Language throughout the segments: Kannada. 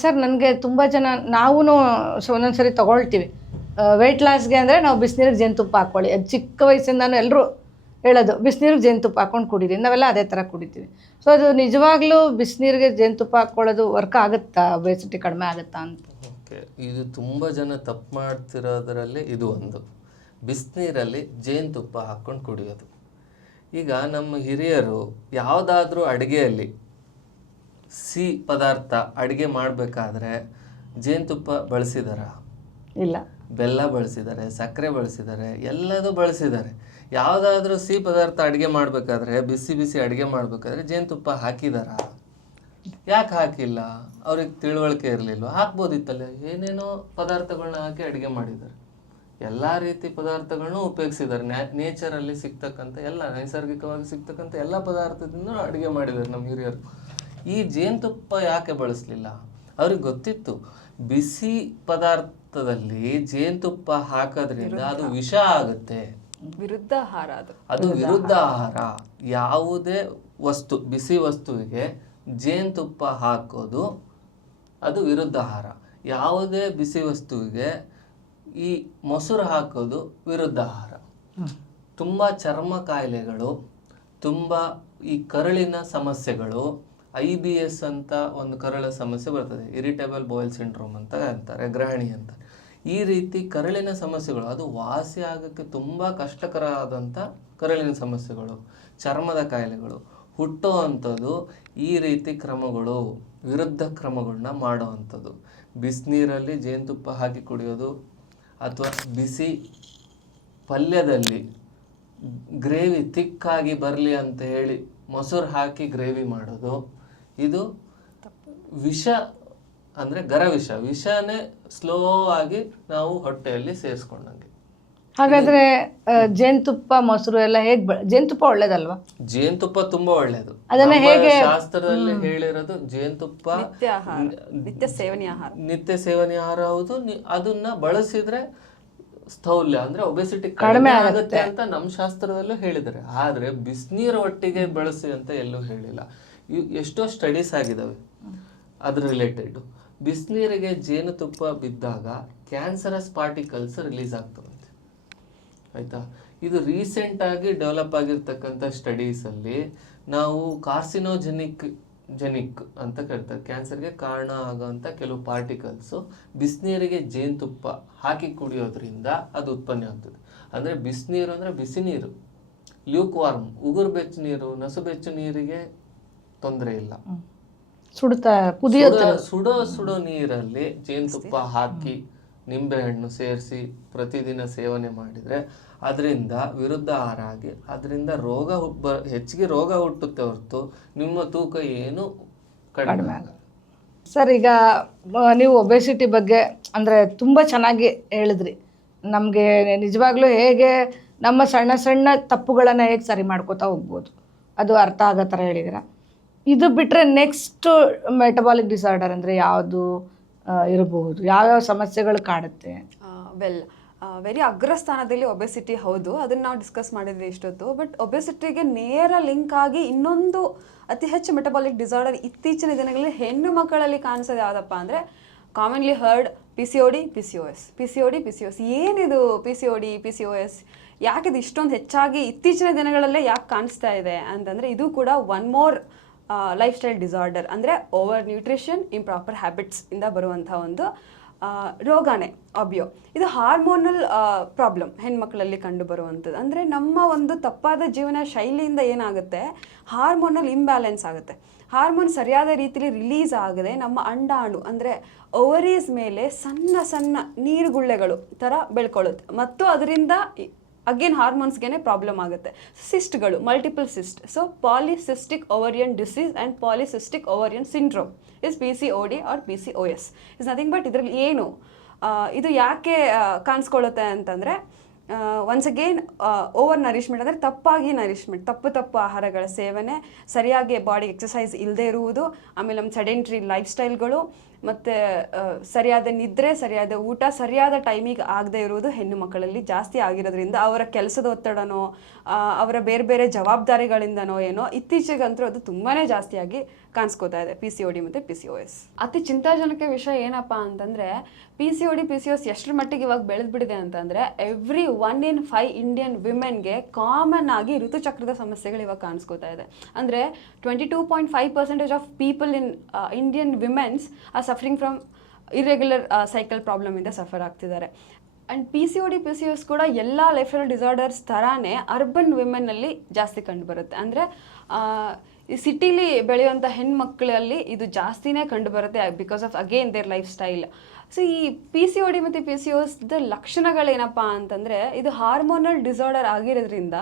ಸರ್ ನನಗೆ ತುಂಬ ಜನ ನಾವೂ ಒಂದೊಂದ್ಸರಿ ತೊಗೊಳ್ತೀವಿ ವೆಯ್ಟ್ ಲಾಸ್ಗೆ ಅಂದರೆ ನಾವು ಬಿಸಿನೀರಿಗೆ ಜೇನುತುಪ್ಪ ಹಾಕ್ಕೊಳ್ಳಿ. ಅದು ಚಿಕ್ಕ ವಯಸ್ಸಿಂದನೂ ಎಲ್ಲರೂ ಹೇಳೋದು ಬಿಸಿನೀರಿಗೆ ಜೇನುತುಪ್ಪ ಹಾಕ್ಕೊಂಡು ಕುಡೀರಿ, ನಾವೆಲ್ಲ ಅದೇ ಥರ ಕುಡಿತೀವಿ. ಸೊ ಅದು ನಿಜವಾಗ್ಲೂ ಬಿಸಿನೀರಿಗೆ ಜೇನುತುಪ್ಪ ಹಾಕ್ಕೊಳ್ಳೋದು ವರ್ಕ್ ಆಗುತ್ತಾ, ಒಬೆಸಿಟಿ ಕಡಿಮೆ ಆಗುತ್ತಾ ಅಂತ? ಓಕೆ, ಇದು ತುಂಬ ಜನ ತಪ್ಪು ಮಾಡ್ತಿರೋದರಲ್ಲಿ ಇದು ಒಂದು, ಬಿಸಿನೀರಲ್ಲಿ ಜೇನುತುಪ್ಪ ಹಾಕ್ಕೊಂಡು ಕುಡಿಯೋದು. ಈಗ ನಮ್ಮ ಹಿರಿಯರು ಯಾವುದಾದ್ರೂ ಅಡುಗೆಯಲ್ಲಿ ಸಿಹಿ ಪದಾರ್ಥ ಅಡುಗೆ ಮಾಡಬೇಕಾದ್ರೆ ಜೇನುತುಪ್ಪ ಬಳಸಿದಾರ? ಇಲ್ಲ. ಬೆಲ್ಲ ಬಳಸಿದ್ದಾರೆ, ಸಕ್ಕರೆ ಬಳಸಿದ್ದಾರೆ, ಎಲ್ಲದೂ ಬಳಸಿದ್ದಾರೆ. ಯಾವುದಾದ್ರೂ ಸಿಹಿ ಪದಾರ್ಥ ಅಡುಗೆ ಮಾಡಬೇಕಾದ್ರೆ, ಬಿಸಿ ಬಿಸಿ ಅಡುಗೆ ಮಾಡಬೇಕಾದ್ರೆ ಜೇನುತುಪ್ಪ ಹಾಕಿದಾರ? ಯಾಕೆ ಹಾಕಿಲ್ಲ? ಅವ್ರಿಗೆ ತಿಳುವಳಿಕೆ ಇರಲಿಲ್ಲ. ಹಾಕ್ಬೋದಿತ್ತಲ್ಲ, ಏನೇನೋ ಪದಾರ್ಥಗಳನ್ನ ಹಾಕಿ ಅಡುಗೆ ಮಾಡಿದ್ದಾರೆ. ಎಲ್ಲ ರೀತಿ ಪದಾರ್ಥಗಳನ್ನೂ ಉಪಯೋಗಿಸಿದ್ದಾರೆ. ನೇಚರಲ್ಲಿ ಸಿಗ್ತಕ್ಕಂಥ ಎಲ್ಲ, ನೈಸರ್ಗಿಕವಾಗಿ ಸಿಗ್ತಕ್ಕಂಥ ಎಲ್ಲ ಪದಾರ್ಥದಿಂದ ಅಡುಗೆ ಮಾಡಿದ್ದಾರೆ ನಮ್ಮ ಹಿರಿಯರು. ಈ ಜೇನುತುಪ್ಪ ಯಾಕೆ ಬಳಸಲಿಲ್ಲ? ಅವ್ರಿಗೆ ಗೊತ್ತಿತ್ತು ಬಿಸಿ ಪದಾರ್ಥದಲ್ಲಿ ಜೇನುತುಪ್ಪ ಹಾಕೋದ್ರಿಂದ ಅದು ವಿಷ ಆಗುತ್ತೆ, ವಿರುದ್ಧ ಆಹಾರ ಅದು ವಿರುದ್ಧ ಆಹಾರ. ಯಾವುದೇ ವಸ್ತು, ಬಿಸಿ ವಸ್ತುವಿಗೆ ಜೇನುತುಪ್ಪ ಹಾಕೋದು ಅದು ವಿರುದ್ಧ ಆಹಾರ. ಯಾವುದೇ ಬಿಸಿ ವಸ್ತುವಿಗೆ ಈ ಮೊಸರು ಹಾಕೋದು ವಿರುದ್ಧ ಆಹಾರ. ತುಂಬ ಚರ್ಮ ಕಾಯಿಲೆಗಳು, ತುಂಬ ಈ ಕರುಳಿನ ಸಮಸ್ಯೆಗಳು, IBS ಅಂತ ಒಂದು ಕರುಳ ಸಮಸ್ಯೆ ಬರ್ತದೆ, ಇರಿಟೇಬಲ್ ಬಾಯ್ಲ್ ಸಿಂಡ್ರೋಮ್ ಅಂತ ಅಂತಾರೆ, ಗ್ರಹಣಿ ಅಂತ. ಈ ರೀತಿ ಕರುಳಿನ ಸಮಸ್ಯೆಗಳು ಅದು ವಾಸಿ ಆಗೋಕ್ಕೆ ತುಂಬ ಕಷ್ಟಕರ ಆದಂಥ ಕರುಳಿನ ಸಮಸ್ಯೆಗಳು, ಚರ್ಮದ ಕಾಯಿಲೆಗಳು ಹುಟ್ಟೋ ಅಂಥದ್ದು ಈ ರೀತಿ ಕ್ರಮಗಳು, ವಿರುದ್ಧ ಕ್ರಮಗಳನ್ನ ಮಾಡೋ ಅಂಥದ್ದು. ಬಿಸಿನೀರಲ್ಲಿ ಜೇನುತುಪ್ಪ ಹಾಕಿ ಕುಡಿಯೋದು, ಅಥವಾ ಬಿಸಿ ಪಲ್ಯದಲ್ಲಿ ಗ್ರೇವಿ ತಿಕ್ಕಾಗಿ ಬರಲಿ ಅಂತ ಹೇಳಿ ಮೊಸರು ಹಾಕಿ ಗ್ರೇವಿ ಮಾಡೋದು, ಇದು ವಿಷ, ಅಂದರೆ ಗರವಿಷ. ವಿಷನೇ ಸ್ಲೋ ಆಗಿ ನಾವು ಹೊಟ್ಟೆಯಲ್ಲಿ ಸೇರಿಸ್ಕೊಂಡಂಗೆ. ಹಾಗಾದ್ರೆ ಜೇನುತುಪ್ಪ ಮೊಸರು ಎಲ್ಲ ಹೇಗೆ ಜೇನುತುಪ್ಪ ಒಳ್ಳೇದಲ್ವಾ? ಜೇನುತುಪ್ಪ ತುಂಬಾ ಒಳ್ಳೇದು. ಅದನ್ನ ಹೇಗೆ ಶಾಸ್ತ್ರದಲ್ಲಿ ಹೇಳಿರೋದು ಜೇನುತುಪ್ಪ ನಿತ್ಯ ಸೇವನೆ ಆಹಾರ ಹೌದು. ಅದನ್ನ ಬಳಸಿದ್ರೆ ಸ್ಥೌಲ್ಯ ಅಂದ್ರೆ ಒಬೆಸಿಟಿ ಕಡಿಮೆ ಆಗುತ್ತೆ ಅಂತ ನಮ್ಮ ಶಾಸ್ತ್ರದಲ್ಲೂ ಹೇಳಿದ್ದಾರೆ. ಆದ್ರೆ ಬಿಸಿನೀರು ಒಟ್ಟಿಗೆ ಬಳಸಿ ಅಂತ ಎಲ್ಲೂ ಹೇಳಿಲ್ಲ. ಎಷ್ಟೋ ಸ್ಟಡೀಸ್ ಆಗಿದಾವೆ ಅದ್ರ ರಿಲೇಟೆಡ್. ಬಿಸಿನೀರಿಗೆ ಜೇನುತುಪ್ಪ ಬಿದ್ದಾಗ ಕ್ಯಾನ್ಸರಸ್ ಪಾರ್ಟಿಕಲ್ಸ್ ರಿಲೀಸ್ ಆಗ್ತವಂತೆ, ಆಯ್ತಾ? ಇದು ರೀಸೆಂಟ್ ಆಗಿ ಡೆವಲಪ್ ಆಗಿರ್ತಕ್ಕಂಥ ಸ್ಟಡೀಸ್ ಅಲ್ಲಿ ನಾವು ಕಾರ್ಸಿನೋಜೆನಿಕ್ ಅಂತ ಕರಿತಾರೆ, ಕ್ಯಾನ್ಸರ್ಗೆ ಕಾರಣ ಆಗೋಂಥ ಕೆಲವು ಪಾರ್ಟಿಕಲ್ಸು ಬಿಸಿನೀರಿಗೆ ಜೇನುತುಪ್ಪ ಹಾಕಿ ಕುಡಿಯೋದ್ರಿಂದ ಅದು ಉತ್ಪನ್ನ ಆಗ್ತದೆ. ಅಂದರೆ ಬಿಸಿನೀರು ಅಂದರೆ ಬಿಸಿ ನೀರು, ಲ್ಯೂಕ್ ವಾರ್ಮ್, ಉಗುರು ಬೆಚ್ಚ ನೀರು, ನಸು ಬೆಚ್ಚ ನೀರಿಗೆ ತೊಂದರೆ ಇಲ್ಲ. ಸುಡೋ ನೀರಲ್ಲಿ ಜೇನುತುಪ್ಪ ಹಾಕಿ ನಿಂಬೆಹಣ್ಣು ಸೇರಿಸಿ ಪ್ರತಿದಿನ ಸೇವನೆ ಮಾಡಿದರೆ ಅದರಿಂದ ವಿರುದ್ಧ ಆಹಾರ ಆಗಿ ಅದರಿಂದ ಹೆಚ್ಚಿಗೆ ರೋಗ ಹುಟ್ಟುತ್ತೆ ಹೊರತು ನಿಮ್ಮ ತೂಕ ಏನು ಕಡಿಮೆ ಆಗಲ್ಲ. ಸರ್, ಈಗ ನೀವು ಒಬೆಸಿಟಿ ಬಗ್ಗೆ ಅಂದರೆ ತುಂಬ ಚೆನ್ನಾಗಿ ಹೇಳಿದ್ರಿ. ನಮಗೆ ನಿಜವಾಗ್ಲೂ ಹೇಗೆ ನಮ್ಮ ಸಣ್ಣ ಸಣ್ಣ ತಪ್ಪುಗಳನ್ನು ಹೇಗೆ ಸರಿ ಮಾಡ್ಕೋತಾ ಹೋಗ್ಬೋದು ಅದು ಅರ್ಥ ಆಗೋ ಥರ ಹೇಳಿದ್ದೀರಾ. ಇದು ಬಿಟ್ಟರೆ ನೆಕ್ಸ್ಟ್ ಮೆಟಬಾಲಿಕ್ ಡಿಸಾರ್ಡರ್ ಅಂದರೆ ಯಾವುದು ಇರಬಹುದು? ಯಾವ್ಯಾವ ಸಮಸ್ಯೆಗಳು ಕಾಡುತ್ತೆ? ವೆರಿ ಅಗ್ರಸ್ಥಾನದಲ್ಲಿ ಒಬೆಸಿಟಿ, ಹೌದು, ಅದನ್ನು ನಾವು ಡಿಸ್ಕಸ್ ಮಾಡಿದ್ವಿ ಇಷ್ಟೊತ್ತು. ಬಟ್ ಒಬೆಸಿಟಿಗೆ ನೇರ ಲಿಂಕ್ ಆಗಿ ಇನ್ನೊಂದು ಅತಿ ಹೆಚ್ಚು ಮೆಟಬಾಲಿಕ್ ಡಿಸಾರ್ಡರ್ ಇತ್ತೀಚಿನ ದಿನಗಳಲ್ಲಿ ಹೆಣ್ಣು ಮಕ್ಕಳಲ್ಲಿ ಕಾಣಿಸೋದು ಯಾವುದಪ್ಪ ಅಂದರೆ ಕಾಮನ್ಲಿ ಹರ್ಡ್ PCOD, PCOS. ಏನಿದು PCOS? ಯಾಕಿದು ಇಷ್ಟೊಂದು ಹೆಚ್ಚಾಗಿ ಇತ್ತೀಚಿನ ದಿನಗಳಲ್ಲೇ ಯಾಕೆ ಕಾಣಿಸ್ತಾ ಇದೆ ಅಂತಂದರೆ ಇದು ಕೂಡ one more life style disorder. ಅಂದರೆ ಓವರ್ ನ್ಯೂಟ್ರಿಷನ್, ಇಂಪ್ರಾಪರ್ ಹ್ಯಾಬಿಟ್ಸ್ ಇಂದ ಬರುವಂಥ ಒಂದು ರೋಗನೇ ಅಬ್ಯೋ. ಇದು ಹಾರ್ಮೋನಲ್ ಪ್ರಾಬ್ಲಮ್ ಹೆಣ್ಮಕ್ಳಲ್ಲಿ ಕಂಡು ಬರುವಂಥದ್ದು. ಅಂದರೆ ನಮ್ಮ ಒಂದು ತಪ್ಪಾದ ಜೀವನ ಶೈಲಿಯಿಂದ ಏನಾಗುತ್ತೆ, ಹಾರ್ಮೋನಲ್ ಇಂಬ್ಯಾಲೆನ್ಸ್ ಆಗುತ್ತೆ. ಹಾರ್ಮೋನ್ ಸರಿಯಾದ ರೀತಿಯಲ್ಲಿ ರಿಲೀಸ್ ಆಗದೆ ನಮ್ಮ ಅಂಡಾಣು ಅಂದರೆ ಓವರೀಸ್ ಮೇಲೆ ಸಣ್ಣ ಸಣ್ಣ ನೀರುಗುಳ್ಳೆಗಳು ಥರ ಬೆಳ್ಕೊಳ್ಳುತ್ತೆ ಮತ್ತು ಅದರಿಂದ ಅಗೇನ್ ಹಾರ್ಮೋನ್ಸ್ಗೆ ಪ್ರಾಬ್ಲಮ್ ಆಗುತ್ತೆ. ಸಿಸ್ಟ್ಗಳು, multiple cyst. So polycystic ovarian disease and polycystic ovarian syndrome is PCOD or PCOS. Is nothing but ಇದರಲ್ಲಿ ಏನು ಇದು ಯಾಕೆ ಕಾಣಿಸ್ಕೊಳ್ಳುತ್ತೆ ಅಂತಂದರೆ ಒನ್ಸ್ ಅಗೇನ್ ಓವರ್ ನರಿಶ್ಮೆಂಟ್ ಅಂದರೆ ತಪ್ಪಾಗಿ ನರಿಶ್ಮೆಂಟ್, ತಪ್ಪು ಆಹಾರಗಳ ಸೇವನೆ, ಸರಿಯಾಗಿ ಬಾಡಿಗೆ ಎಕ್ಸಸೈಸ್ ಇಲ್ಲದೆ ಇರುವುದು, ಆಮೇಲೆ ನಮ್ಮ ಸೆಡೆಂಟ್ರಿ ಲೈಫ್ ಸ್ಟೈಲ್ಗಳು, ಮತ್ತು ಸರಿಯಾದ ನಿದ್ರೆ, ಸರಿಯಾದ ಊಟ, ಸರಿಯಾದ ಟೈಮಿಗೆ ಆಗದೆ ಇರುವುದು ಹೆಣ್ಣು ಮಕ್ಕಳಲ್ಲಿ ಜಾಸ್ತಿ ಆಗಿರೋದ್ರಿಂದ ಅವರ ಕೆಲಸದ ಒತ್ತಡನೋ ಅವರ ಬೇರೆ ಬೇರೆ ಜವಾಬ್ದಾರಿಗಳಿಂದನೋ ಏನೋ ಇತ್ತೀಚೆಗಂತೂ ಅದು ತುಂಬಾ ಜಾಸ್ತಿಯಾಗಿ ಕಾಣಿಸ್ಕೋತಾ ಇದೆ PCOD ಮತ್ತು PCOS. ಅತಿ ಚಿಂತಾಜನಕ ವಿಷಯ ಏನಪ್ಪ ಅಂತಂದರೆ PCOD PCOS ಎಷ್ಟರ ಮಟ್ಟಿಗೆ ಇವಾಗ ಬೆಳೆದ್ಬಿಟ್ಟಿದೆ ಅಂತಂದರೆ ಎವ್ರಿ 1 in 5 ಇಂಡಿಯನ್ ವಿಮೆನ್ಗೆ ಕಾಮನ್ ಆಗಿ ಋತುಚಕ್ರದ ಸಮಸ್ಯೆಗಳು ಇವಾಗ ಕಾಣಿಸ್ಕೋತಾ ಇದೆ. ಅಂದರೆ 22.5% of people in Indian womens are suffering from irregular cycle ಪ್ರಾಬ್ಲಮಿಂದ ಸಫರ್ ಆಗ್ತಿದ್ದಾರೆ. ಆ್ಯಂಡ್ PCOD PCOS ಕೂಡ ಎಲ್ಲ ಲೈಫ್ ಸ್ಟೈಲ್ ಡಿಸಾರ್ಡರ್ಸ್ ಥರಾನೇ ಅರ್ಬನ್ ವಿಮೆನ್ನಲ್ಲಿ ಜಾಸ್ತಿ ಕಂಡುಬರುತ್ತೆ. ಅಂದರೆ ಈ ಸಿಟಿಲಿ ಬೆಳೆಯುವಂಥ ಹೆಣ್ಮಕ್ಳಲ್ಲಿ ಇದು ಜಾಸ್ತಿನೇ ಕಂಡುಬರುತ್ತೆ because of again their life style. So ಈ PCOD ಮತ್ತು PCOSದ ಲಕ್ಷಣಗಳೇನಪ್ಪ ಅಂತಂದರೆ ಇದು ಹಾರ್ಮೋನಲ್ ಡಿಸಾರ್ಡರ್ ಆಗಿರೋದ್ರಿಂದ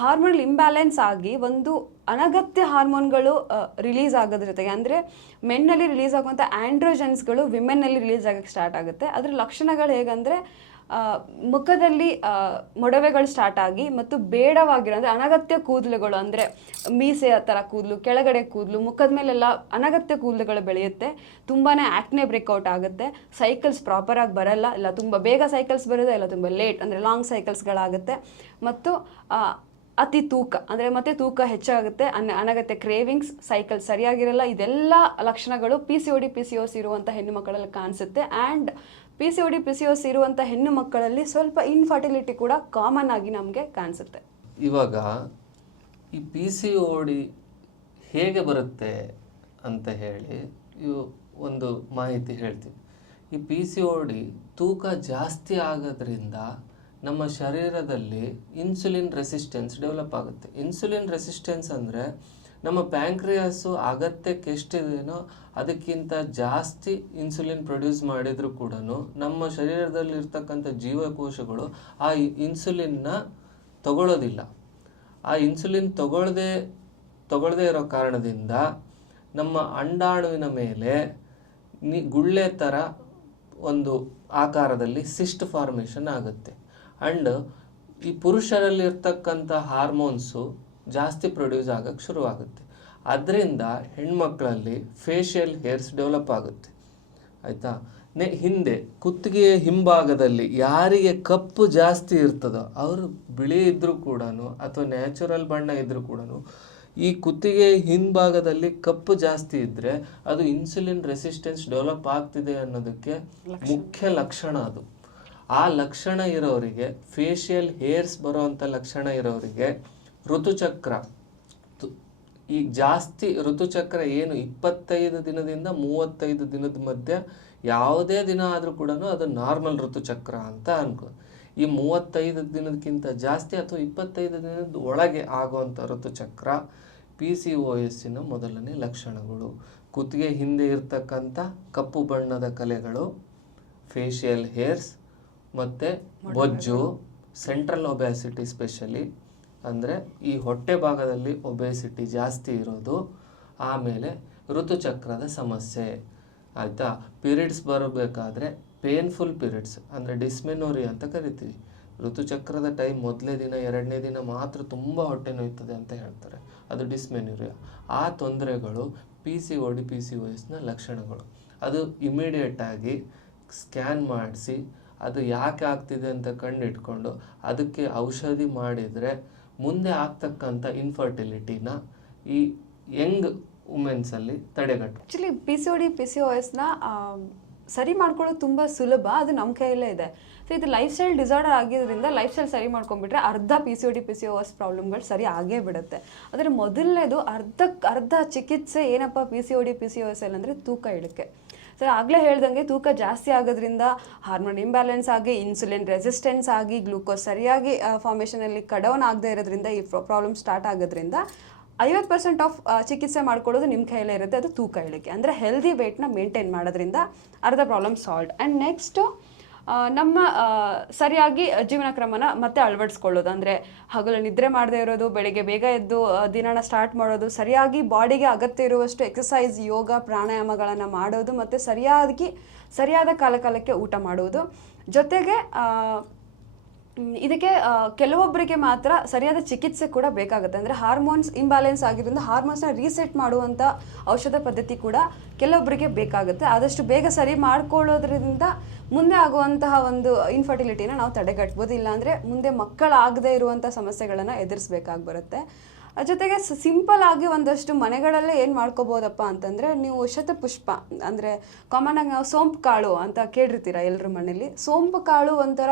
ಹಾರ್ಮೋನಲ್ ಇಂಬ್ಯಾಲೆನ್ಸ್ ಆಗಿ ಒಂದು ಅನಗತ್ಯ ಹಾರ್ಮೋನ್ಗಳು ರಿಲೀಸ್ ಆಗೋದ್ರ ಜೊತೆಗೆ, ಅಂದರೆ ಮೆನ್ನಲ್ಲಿ ರಿಲೀಸ್ ಆಗುವಂಥ ಆ್ಯಂಡ್ರೋಜನ್ಸ್ಗಳು ವಿಮೆನ್ನಲ್ಲಿ ರಿಲೀಸ್ ಆಗೋಕ್ಕೆ ಸ್ಟಾರ್ಟ್ ಆಗುತ್ತೆ. ಅದರ ಲಕ್ಷಣಗಳು ಹೇಗಂದರೆ ಮುಖದಲ್ಲಿ ಮೊಡವೆಗಳು ಸ್ಟಾರ್ಟ್ ಆಗಿ ಮತ್ತು ಬೇಡವಾಗಿರೋ ಅಂದರೆ ಅನಗತ್ಯ ಕೂದಲುಗಳು, ಅಂದರೆ ಮೀಸೆ ಆ ಥರ ಕೂದಲು, ಕೆಳಗಡೆ ಕೂದಲು, ಮುಖದ ಮೇಲೆಲ್ಲ ಅನಗತ್ಯ ಕೂದಲುಗಳು ಬೆಳೆಯುತ್ತೆ. ತುಂಬಾ ಆ್ಯಕ್ನೆ ಬ್ರೇಕ್ಔಟ್ ಆಗುತ್ತೆ. ಸೈಕಲ್ಸ್ ಪ್ರಾಪರಾಗಿ ಬರಲ್ಲ, ಇಲ್ಲ ತುಂಬ ಬೇಗ ಸೈಕಲ್ಸ್ ಬರುತ್ತೆ, ಇಲ್ಲ ತುಂಬ ಲೇಟ್ ಅಂದರೆ ಲಾಂಗ್ ಸೈಕಲ್ಸ್ಗಳಾಗುತ್ತೆ. ಮತ್ತು ಅತಿ ತೂಕ ಅಂದರೆ ಮತ್ತೆ ತೂಕ ಹೆಚ್ಚಾಗುತ್ತೆ, ಅನಗತ್ಯ ಕ್ರೇವಿಂಗ್ಸ್, ಸೈಕಲ್ ಸರಿಯಾಗಿರಲ್ಲ. ಇದೆಲ್ಲ ಲಕ್ಷಣಗಳು PCOD PCOS ಇರುವಂಥ ಹೆಣ್ಣು ಮಕ್ಕಳಲ್ಲಿ ಕಾಣಿಸುತ್ತೆ. ಆ್ಯಂಡ್ PCOD PCOS ಇರುವಂಥ ಹೆಣ್ಣು ಮಕ್ಕಳಲ್ಲಿ ಸ್ವಲ್ಪ ಇನ್ಫರ್ಟಿಲಿಟಿ ಕೂಡ ಕಾಮನ್ ಆಗಿ ನಮಗೆ ಕಾಣಿಸುತ್ತೆ. ಇವಾಗ ಈ PCOD ಹೇಗೆ ಬರುತ್ತೆ ಅಂತ ಹೇಳಿ ಒಂದು ಮಾಹಿತಿ ಹೇಳ್ತೀನಿ. ಈ PCOD ತೂಕ ಜಾಸ್ತಿ ಆಗೋದ್ರಿಂದ ನಮ್ಮ ಶರೀರದಲ್ಲಿ ಇನ್ಸುಲಿನ್ ರೆಸಿಸ್ಟೆನ್ಸ್ ಡೆವಲಪ್ ಆಗುತ್ತೆ. ಇನ್ಸುಲಿನ್ ರೆಸಿಸ್ಟೆನ್ಸ್ ಅಂದರೆ ನಮ್ಮ ಪ್ಯಾಂಕ್ರಿಯಾಸು ಅಗತ್ಯಕ್ಕೆ ಎಷ್ಟಿದೆಯೋ ಅದಕ್ಕಿಂತ ಜಾಸ್ತಿ ಇನ್ಸುಲಿನ್ ಪ್ರೊಡ್ಯೂಸ್ ಮಾಡಿದರೂ ಕೂಡ ನಮ್ಮ ಶರೀರದಲ್ಲಿರ್ತಕ್ಕಂಥ ಜೀವಕೋಶಗಳು ಆ ಇನ್ಸುಲಿನ್ನ ತಗೊಳ್ಳೋದಿಲ್ಲ. ಆ ಇನ್ಸುಲಿನ್ ತಗೊಳ್ಳದೇ ಇರೋ ಕಾರಣದಿಂದ ನಮ್ಮ ಅಂಡಾಣುವಿನ ಮೇಲೆ ಗುಳ್ಳೆ ಥರ ಒಂದು ಆಕಾರದಲ್ಲಿ ಸಿಸ್ಟ್ ಫಾರ್ಮೇಷನ್ ಆಗುತ್ತೆ. ಆ್ಯಂಡ್ ಈ ಪುರುಷರಲ್ಲಿರ್ತಕ್ಕಂಥ ಹಾರ್ಮೋನ್ಸು ಜಾಸ್ತಿ ಪ್ರೊಡ್ಯೂಸ್ ಆಗೋಕ್ಕೆ ಶುರುವಾಗುತ್ತೆ. ಅದರಿಂದ ಹೆಣ್ಮಕ್ಳಲ್ಲಿ ಫೇಶಿಯಲ್ ಹೇರ್ಸ್ ಡೆವಲಪ್ ಆಗುತ್ತೆ. ಆಯಿತಾ? ಹಿಂದೆ ಕುತ್ತಿಗೆಯ ಹಿಂಭಾಗದಲ್ಲಿ ಯಾರಿಗೆ ಕಪ್ಪು ಜಾಸ್ತಿ ಇರ್ತದೋ ಅವರು ಬಿಳಿ ಇದ್ದರೂ ಕೂಡ ಅಥವಾ ನ್ಯಾಚುರಲ್ ಬಣ್ಣ ಇದ್ದರೂ ಕೂಡ ಈ ಕುತ್ತಿಗೆ ಹಿಂಭಾಗದಲ್ಲಿ ಕಪ್ಪು ಜಾಸ್ತಿ ಇದ್ದರೆ ಅದು ಇನ್ಸುಲಿನ್ ರೆಸಿಸ್ಟೆನ್ಸ್ ಡೆವಲಪ್ ಆಗ್ತಿದೆ ಅನ್ನೋದಕ್ಕೆ ಮುಖ್ಯ ಲಕ್ಷಣ ಅದು. ಆ ಲಕ್ಷಣ ಇರೋರಿಗೆ, ಫೇಶಿಯಲ್ ಹೇರ್ಸ್ ಬರೋವಂಥ ಲಕ್ಷಣ ಇರೋರಿಗೆ ಋತುಚಕ್ರ ಈಗ ಜಾಸ್ತಿ ಋತುಚಕ್ರ ಏನು 25 ದಿನದಿಂದ 35 ದಿನದ ಮಧ್ಯೆ ಯಾವುದೇ ದಿನ ಆದರೂ ಕೂಡ ಅದು ನಾರ್ಮಲ್ ಋತುಚಕ್ರ ಅಂತ ಅನ್ಕೋ. ಈ 35 ದಿನಕ್ಕಿಂತ ಜಾಸ್ತಿ ಅಥವಾ 25 ದಿನದ ಒಳಗೆ ಆಗುವಂಥ ಋತುಚಕ್ರ PCOSನ ಮೊದಲನೇ ಲಕ್ಷಣಗಳು. ಕುತ್ತಿಗೆ ಹಿಂದೆ ಇರ್ತಕ್ಕಂಥ ಕಪ್ಪು ಬಣ್ಣದ ಕಲೆಗಳು, ಫೇಶಿಯಲ್ ಹೇರ್ಸ್ ಮತ್ತು ಬೊಜ್ಜು, ಸೆಂಟ್ರಲ್ ಒಬ್ಯಾಸಿಟಿ ಸ್ಪೆಷಲಿ ಅಂದರೆ ಈ ಹೊಟ್ಟೆ ಭಾಗದಲ್ಲಿ ಒಬೇಸಿಟಿ ಜಾಸ್ತಿ ಇರೋದು, ಆಮೇಲೆ ಋತುಚಕ್ರದ ಸಮಸ್ಯೆ. ಆಯಿತಾ? ಪೀರಿಯಡ್ಸ್ ಬರಬೇಕಾದ್ರೆ ಪೇನ್ಫುಲ್ ಪೀರಿಯಡ್ಸ್ ಅಂದರೆ ಡಿಸ್ಮೆನೋರಿ ಅಂತ ಕರಿತೀವಿ. ಋತುಚಕ್ರದ ಟೈಮ್ ಮೊದಲನೇ ದಿನ 2ನೇ ದಿನ ಮಾತ್ರ ತುಂಬ ಹೊಟ್ಟೆ ನೋಯ್ತದೆ ಅಂತ ಹೇಳ್ತಾರೆ, ಅದು ಡಿಸ್ಮೆನೋರಿಯಾ. ಆ ತೊಂದರೆಗಳು PCOD PCOSನ ಲಕ್ಷಣಗಳು. ಅದು ಇಮಿಡಿಯೇಟಾಗಿ ಸ್ಕ್ಯಾನ್ ಮಾಡಿಸಿ ಅದು ಯಾಕೆ ಆಗ್ತಿದೆ ಅಂತ ಕಂಡಿಟ್ಕೊಂಡು ಅದಕ್ಕೆ ಔಷಧಿ ಮಾಡಿದರೆ ಮುಂದೆ ಆಗ್ತಕ್ಕಂಥ ಇನ್ಫರ್ಟಿಲಿಟಿನ ಈ ಯಂಗ್ ವುಮೆನ್ಸಲ್ಲಿ ತಡೆಗಟ್ಟು. ಆ್ಯಕ್ಚುಲಿ PCOD PCOSನ ಸರಿ ಮಾಡ್ಕೊಳ್ಳೋದು ತುಂಬ ಸುಲಭ, ಅದು ನಮ್ಮ ಕೈಯಲ್ಲೇ ಇದೆ. ಸೊ ಇದು ಲೈಫ್ ಸ್ಟೈಲ್ ಡಿಸಾರ್ಡರ್ ಆಗಿರೋದ್ರಿಂದ ಲೈಫ್ ಸ್ಟೈಲ್ ಸರಿ ಮಾಡ್ಕೊಂಡ್ಬಿಟ್ರೆ ಅರ್ಧ PCOD PCOS ಪ್ರಾಬ್ಲಮ್ಗಳು ಸರಿ ಆಗೇ ಬಿಡುತ್ತೆ. ಆದರೆ ಮೊದಲನೇದು ಅರ್ಧ ಚಿಕಿತ್ಸೆ ಏನಪ್ಪ PCOD PCOS ಅಂದರೆ ತೂಕ ಇಳಿಕೆ. ಸೊ ಆಗಲೇ ಹೇಳ್ದಂಗೆ ತೂಕ ಜಾಸ್ತಿ ಆಗೋದ್ರಿಂದ ಹಾರ್ಮೋನ್ ಇಂಬ್ಯಾಲೆನ್ಸ್ ಆಗಿ, ಇನ್ಸುಲಿನ್ ರೆಸಿಸ್ಟೆನ್ಸ್ ಆಗಿ, ಗ್ಲೂಕೋಸ್ ಸರಿಯಾಗಿ ಫಾರ್ಮೇಷನಲ್ಲಿ ಕಡೌನ್ ಆಗದೆ ಇರೋದ್ರಿಂದ ಈ ಪ್ರಾಬ್ಲಮ್ ಸ್ಟಾರ್ಟ್ ಆಗೋದ್ರಿಂದ 50% ಆಫ್ ಚಿಕಿತ್ಸೆ ಮಾಡ್ಕೊಳ್ಳೋದು ನಿಮ್ಮ ಕೈಯಲ್ಲೇ ಇರುತ್ತೆ, ಅದು ತೂಕ ಇಳಿಕೆ. ಅಂದರೆ ಹೆಲ್ದಿ ವೆಯ್ಟ್ನ ಮೇಂಟೈನ್ ಮಾಡೋದ್ರಿಂದ ಅರ್ಧ ಪ್ರಾಬ್ಲಮ್ ಸಾಲ್ವ್. ಆ್ಯಂಡ್ ನೆಕ್ಸ್ಟು ನಮ್ಮ ಸರಿಯಾಗಿ ಜೀವನ ಕ್ರಮನ ಮತ್ತೆ ಅಳವಡಿಸ್ಕೊಳ್ಳೋದು. ಅಂದರೆ ಹಗಲು ನಿದ್ರೆ ಮಾಡದೇ ಇರೋದು, ಬೆಳಿಗ್ಗೆ ಬೇಗ ಎದ್ದು ದಿನನ ಸ್ಟಾರ್ಟ್ ಮಾಡೋದು, ಸರಿಯಾಗಿ ಬಾಡಿಗೆ ಅಗತ್ಯ ಇರುವಷ್ಟು ಎಕ್ಸಸೈಸ್, ಯೋಗ, ಪ್ರಾಣಾಯಾಮಗಳನ್ನು ಮಾಡೋದು, ಮತ್ತು ಸರಿಯಾದ ಕಾಲಕ್ಕೆ ಊಟ ಮಾಡುವುದು. ಜೊತೆಗೆ ಇದಕ್ಕೆ ಕೆಲವೊಬ್ಬರಿಗೆ ಮಾತ್ರ ಸರಿಯಾದ ಚಿಕಿತ್ಸೆ ಕೂಡ ಬೇಕಾಗುತ್ತೆ. ಅಂದರೆ ಹಾರ್ಮೋನ್ಸ್ ಇಂಬ್ಯಾಲೆನ್ಸ್ ಆಗಿರೋದ್ರಿಂದ ಹಾರ್ಮೋನ್ಸ್ನ ರೀಸೆಟ್ ಮಾಡುವಂಥ ಔಷಧ ಪದ್ಧತಿ ಕೂಡ ಕೆಲವೊಬ್ಬರಿಗೆ ಬೇಕಾಗುತ್ತೆ. ಆದಷ್ಟು ಬೇಗ ಸರಿ ಮಾಡ್ಕೊಳ್ಳೋದ್ರಿಂದ ಮುಂದೆ ಆಗುವಂತಹ ಒಂದು ಇನ್ಫರ್ಟಿಲಿಟಿನ ನಾವು ತಡೆಗಟ್ಬೋದು. ಇಲ್ಲಾಂದರೆ ಮುಂದೆ ಮಕ್ಕಳಾಗದೇ ಇರುವಂಥ ಸಮಸ್ಯೆಗಳನ್ನು ಎದುರಿಸ್ಬೇಕಾಗಿ ಬರುತ್ತೆ. ಜೊತೆಗೆ ಸಿಂಪಲ್ ಆಗಿ ಒಂದಷ್ಟು ಮನೆಗಳಲ್ಲೇ ಏನು ಮಾಡ್ಕೋಬೋದಪ್ಪ ಅಂತಂದರೆ, ನೀವು ಶತಪುಷ್ಪ ಅಂದರೆ ಕಾಮನ್ ಆಗಿ ನಾವು ಸೋಂಪು ಕಾಳು ಅಂತ ಕೇಳಿರ್ತೀರ ಎಲ್ಲರ ಮನೇಲಿ. ಸೋಂಪು ಕಾಳು ಒಂಥರ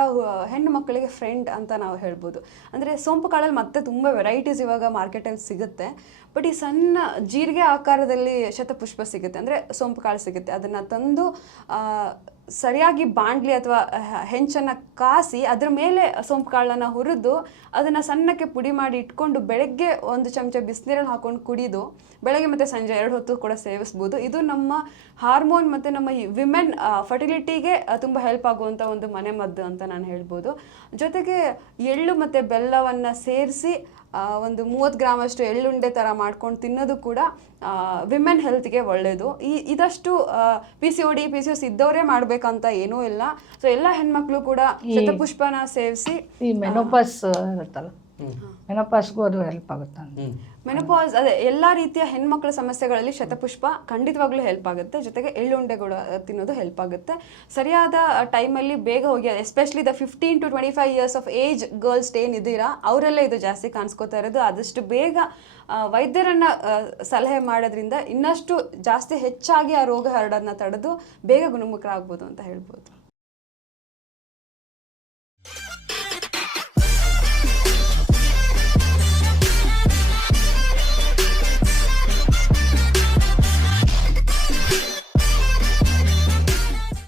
ಹೆಣ್ಣು ಮಕ್ಕಳಿಗೆ ಫ್ರೆಂಡ್ ಅಂತ ನಾವು ಹೇಳ್ಬೋದು. ಅಂದರೆ ಸೋಂಪು ಕಾಳಲ್ಲಿ ಮತ್ತೆ ತುಂಬ ವೆರೈಟೀಸ್ ಇವಾಗ ಮಾರ್ಕೆಟಲ್ಲಿ ಸಿಗುತ್ತೆ. ಬಟ್ ಈ ಸಣ್ಣ ಜೀರಿಗೆ ಆಕಾರದಲ್ಲಿ ಶತಪುಷ್ಪ ಸಿಗುತ್ತೆ, ಅಂದರೆ ಸೋಂಪು ಕಾಳು ಸಿಗುತ್ತೆ. ಅದನ್ನು ತಂದು ಸರಿಯಾಗಿ ಬಾಣಲಿ ಅಥವಾ ಹೆಂಚನ್ನು ಕಾಸಿ ಅದ್ರ ಮೇಲೆ ಸೋಂಪು ಕಾಳನ್ನು ಹುರಿದು ಅದನ್ನು ಸಣ್ಣಕ್ಕೆ ಪುಡಿ ಮಾಡಿ ಇಟ್ಕೊಂಡು ಬೆಳಗ್ಗೆ 1 ಚಮಚ ಬಿಸಿನೀರಲ್ಲಿ ಹಾಕೊಂಡು ಕುಡಿದು ಬೆಳಗ್ಗೆ ಮತ್ತು ಸಂಜೆ 2 ಹೊತ್ತು ಕೂಡ ಸೇವಿಸ್ಬೋದು. ಇದು ನಮ್ಮ ಹಾರ್ಮೋನ್ ಮತ್ತು ನಮ್ಮ ವಿಮೆನ್ ಫರ್ಟಿಲಿಟಿಗೆ ತುಂಬ ಹೆಲ್ಪ್ ಆಗುವಂಥ ಒಂದು ಮನೆಮದ್ದು ಅಂತ ನಾನು ಹೇಳ್ಬೋದು. ಜೊತೆಗೆ ಎಳ್ಳು ಮತ್ತು ಬೆಲ್ಲವನ್ನು ಸೇರಿಸಿ ಒಂದು 30 ಗ್ರಾಮಷ್ಟು ಎಳ್ಳುಂಡೆ ಥರ ಮಾಡ್ಕೊಂಡು ತಿನ್ನೋದು ಕೂಡ ವಿಮೆನ್ ಹೆಲ್ತ್ಗೆ ಒಳ್ಳೆಯದು. ಇದಷ್ಟು PCOD PCOS ಇದ್ದವರೇ ಮಾಡಬೇಕಂತ ಏನೂ ಇಲ್ಲ. ಸೊ ಎಲ್ಲ ಹೆಣ್ಮಕ್ಳು ಕೂಡ ಶತಪುಷ್ಪನ ಸೇವಿಸಿ ಈ ಮೆನೋಪಾಸ್ ಇರುತ್ತಲ್ಲ, ಮೆನೋಪಾಸ್ಗೂ ಅದು ಹೆಲ್ಪ್ ಆಗುತ್ತೆ. ಮೆನೋಪಾಸ್ ಅದೇ ಎಲ್ಲ ರೀತಿಯ ಹೆಣ್ಮಕ್ಳ ಸಮಸ್ಯೆಗಳಲ್ಲಿ ಶತಪುಷ್ಪ ಖಂಡಿತವಾಗ್ಲೂ ಹೆಲ್ಪ್ ಆಗುತ್ತೆ. ಜೊತೆಗೆ ಎಳ್ಳುಂಡೆಗಳು ತಿನ್ನೋದು ಹೆಲ್ಪ್ ಆಗುತ್ತೆ. ಸರಿಯಾದ ಟೈಮಲ್ಲಿ ಬೇಗ ಹೋಗಿ, especially the 15 to 25 years of age girls ಏನಿದ್ದೀರಾ ಅವರೆಲ್ಲ ಇದು ಜಾಸ್ತಿ ಕಾಣಿಸ್ಕೋತಾ ಇರೋದು. ಆದಷ್ಟು ಬೇಗ ವೈದ್ಯರನ್ನ ಸಲಹೆ ಮಾಡೋದ್ರಿಂದ ಇನ್ನಷ್ಟು ಜಾಸ್ತಿ ಹೆಚ್ಚಾಗಿ ಆ ರೋಗ ಹರಡೋದನ್ನ ತಡೆದು ಬೇಗ ಗುಣಮುಖರಾಗ್ಬೋದು ಅಂತ ಹೇಳ್ಬೋದು.